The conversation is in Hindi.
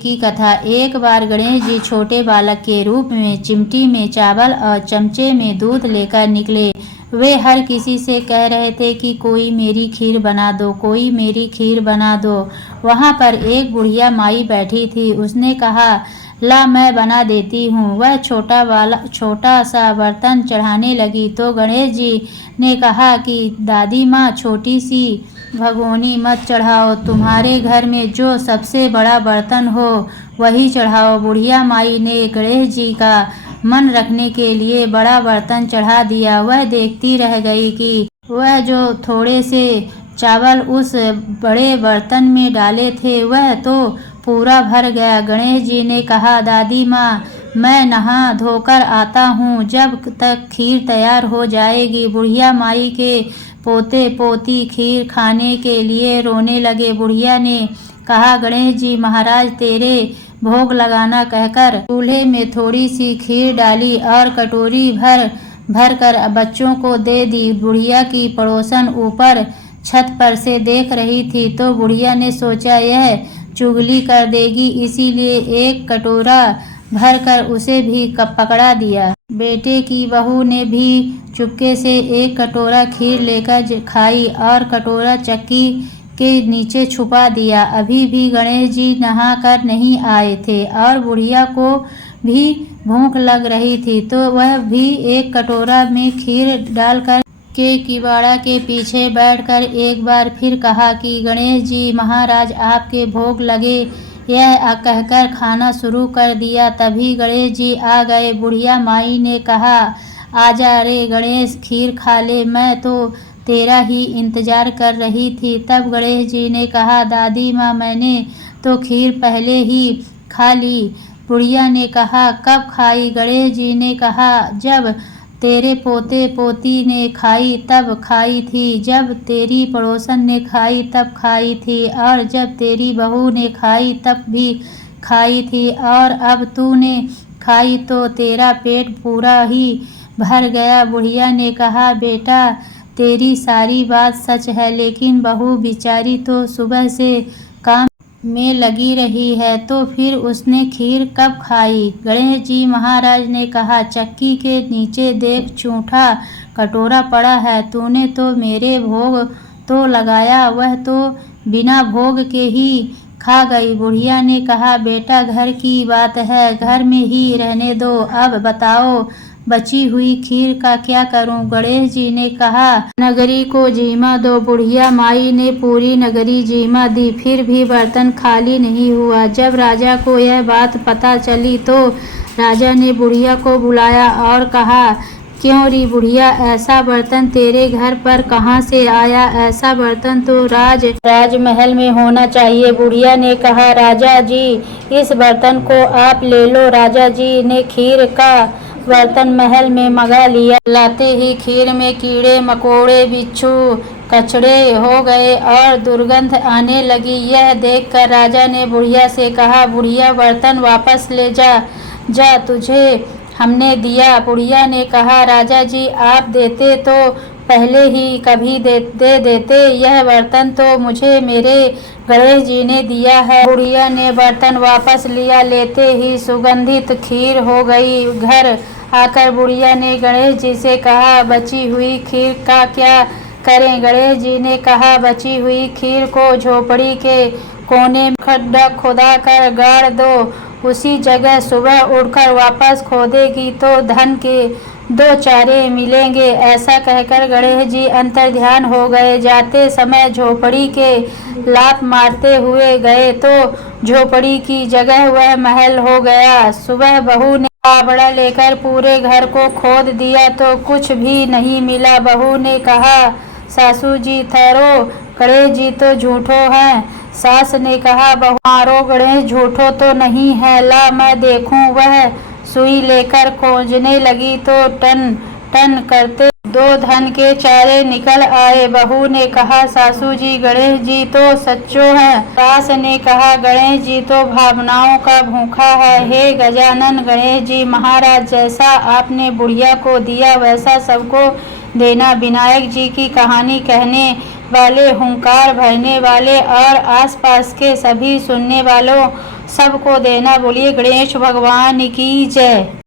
की कथा। एक बार गणेश जी छोटे बालक के रूप में चिमटी में चावल और चमचे में दूध लेकर निकले। वे हर किसी से कह रहे थे कि कोई मेरी खीर बना दो, कोई मेरी खीर बना दो। वहाँ पर एक बुढ़िया माई बैठी थी। उसने कहा, ला मैं बना देती हूँ। वह छोटा सा बर्तन चढ़ाने लगी तो गणेश जी ने कहा कि दादी माँ, छोटी सी भगोनी मत चढ़ाओ, तुम्हारे घर में जो सबसे बड़ा बर्तन हो वही चढ़ाओ। बुढ़िया माई ने गणेश जी का मन रखने के लिए बड़ा बर्तन चढ़ा दिया। वह देखती रह गई कि वह जो थोड़े से चावल उस बड़े बर्तन में डाले थे वह तो पूरा भर गया। गणेश जी ने कहा, दादी माँ, मैं नहा धोकर आता हूँ, जब तक खीर तैयार हो जाएगी। बुढ़िया माई के पोते पोती खीर खाने के लिए रोने लगे। बुढ़िया ने कहा, गणेश जी महाराज तेरे भोग लगाना कहकर चूल्हे में थोड़ी सी खीर डाली और कटोरी भर कर बच्चों को दे दी। बुढ़िया की पड़ोसन ऊपर छत पर से देख रही थी तो बुढ़िया ने सोचा यह चुगली कर देगी, इसीलिए एक कटोरा भर कर उसे भी पकड़ा दिया। बेटे की बहू ने भी चुपके से एक कटोरा खीर लेकर खाई और कटोरा चक्की के नीचे छुपा दिया। अभी भी गणेश जी नहा कर नहीं आए थे और बुढ़िया को भी भूख लग रही थी तो वह भी एक कटोरा में खीर डालकर के किवाड़ा के पीछे बैठकर एक बार फिर कहा कि गणेश जी महाराज आपके भोग लगे, यह कहकर खाना शुरू कर दिया। तभी गणेश जी आ गए। बुढ़िया माई ने कहा, आजा रे गणेश, खीर खा ले, मैं तो तेरा ही इंतजार कर रही थी। तब गणेश जी ने कहा, दादी माँ, मैंने तो खीर पहले ही खा ली। बुढ़िया ने कहा, कब खाई? गणेश जी ने कहा, जब तेरे पोते पोती ने खाई तब खाई थी, जब तेरी पड़ोसन ने खाई तब खाई थी, और जब तेरी बहू ने खाई तब भी खाई थी, और अब तूने खाई तो तेरा पेट पूरा ही भर गया। बुढ़िया ने कहा, बेटा तेरी सारी बात सच है, लेकिन बहू बेचारी तो सुबह से काम में लगी रही है, तो फिर उसने खीर कब खाई? गणेश जी महाराज ने कहा, चक्की के नीचे देख, जूठा कटोरा पड़ा है, तूने तो मेरे भोग तो लगाया, वह तो बिना भोग के ही खा गई। बुढ़िया ने कहा, बेटा घर की बात है, घर में ही रहने दो, अब बताओ बची हुई खीर का क्या करूं? गणेश जी ने कहा, नगरी को जीमा दो। बुढ़िया माई ने पूरी नगरी जीमा दी, फिर भी बर्तन खाली नहीं हुआ। जब राजा को यह बात पता चली तो राजा ने बुढ़िया को बुलाया और कहा, क्यों री बुढ़िया, ऐसा बर्तन तेरे घर पर कहाँ से आया? ऐसा बर्तन तो राजमहल में होना चाहिए। बुढ़िया ने कहा, राजा जी इस बर्तन को आप ले लो। राजा जी ने खीर का बर्तन महल में मंगा लिया। लाते ही खीर में कीड़े मकोड़े बिच्छू कचड़े हो गए और दुर्गंध आने लगी। यह देखकर राजा ने बुढ़िया से कहा, बुढ़िया बर्तन वापस ले जा, तुझे हमने दिया। बुढ़िया ने कहा, राजा जी आप देते तो पहले ही कभी दे देते, यह बर्तन तो मुझे मेरे गणेश जी ने दिया है। बुढ़िया ने बर्तन वापस लिया, लेते ही सुगंधित खीर हो गई। घर आकर बुढ़िया ने गणेश जी से कहा, बची हुई खीर का क्या करें? गणेश जी ने कहा, बची हुई खीर को झोपड़ी के कोने में खड्डा खोदा कर गाड़ दो, उसी जगह सुबह उठकर वापस खोदेगी तो धन के 2 चारे मिलेंगे। ऐसा कहकर गणेश जी अंतर्ध्यान हो गए। जाते समय झोपड़ी के लात मारते हुए गए तो झोपड़ी की जगह वह महल हो गया। सुबह बहू ने फावड़ा लेकर पूरे घर को खोद दिया तो कुछ भी नहीं मिला। बहू ने कहा, सासू जी ठहरो, गणेश जी तो झूठो हैं। सास ने कहा, बहू मारो, गणेश झूठो तो नहीं है, ला मैं देखूं। वह सुई लेकर खोजने लगी तो टन टन करते 2 धन के चारे निकल आए। बहू ने कहा, सासू जी गणेश जी तो सच्चो हैं। सास ने कहा, गणेश जी तो भावनाओं का भूखा है। हे गजानन गणेश जी महाराज, जैसा आपने बुढ़िया को दिया वैसा सबको देना। विनायक जी की कहानी कहने वाले, हुंकार भरने वाले और आसपास के सभी सुनने वालों सबको देना। बोलिए गणेश भगवान की जय।